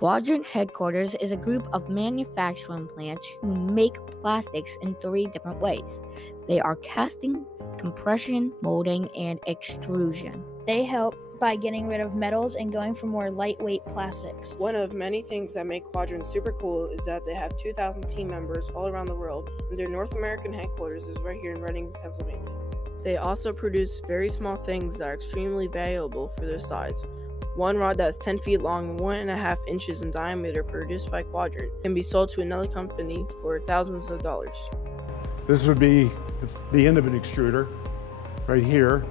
Quadrant headquarters is a group of manufacturing plants who make plastics in 3 different ways. They are casting, compression, molding, and extrusion. They help by getting rid of metals and going for more lightweight plastics. One of many things that make Quadrant super cool is that they have 2,000 team members all around the world, and their North American headquarters is right here in Reading, Pennsylvania. They also produce very small things that are extremely valuable for their size. One rod that's 10 feet long and 1.5 inches in diameter produced by Quadrant can be sold to another company for thousands of dollars. This would be the end of an extruder right here.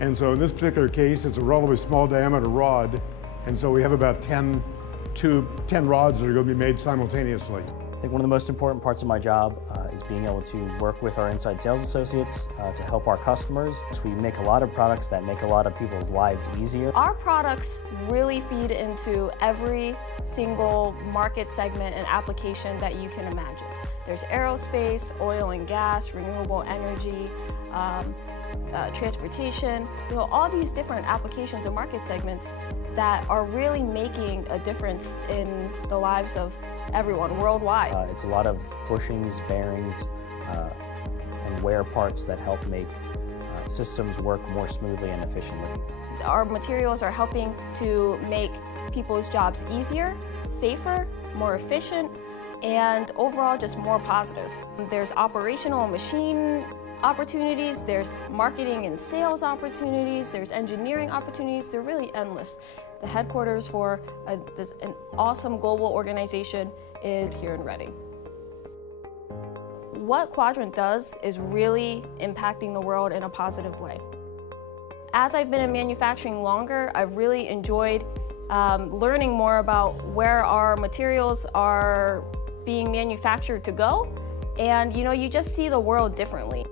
And so in this particular case, it's a relatively small diameter rod. And so we have about 10 rods that are going to be made simultaneously. I think one of the most important parts of my job is being able to work with our inside sales associates to help our customers. We make a lot of products that make a lot of people's lives easier. Our products really feed into every single market segment and application that you can imagine. There's aerospace, oil and gas, renewable energy, transportation, all these different applications and market segments that are really making a difference in the lives of everyone worldwide. It's a lot of bushings, bearings, and wear parts that help make systems work more smoothly and efficiently. Our materials are helping to make people's jobs easier, safer, more efficient, and overall just more positive. There's operational machine opportunities, there's marketing and sales opportunities, there's engineering opportunities, they're really endless. The headquarters for an awesome global organization is here in Reading. What Quadrant does is really impacting the world in a positive way. As I've been in manufacturing longer, I've really enjoyed learning more about where our materials are being manufactured to go, and you just see the world differently.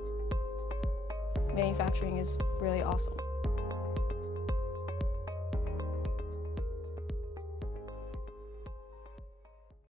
Manufacturing is really awesome.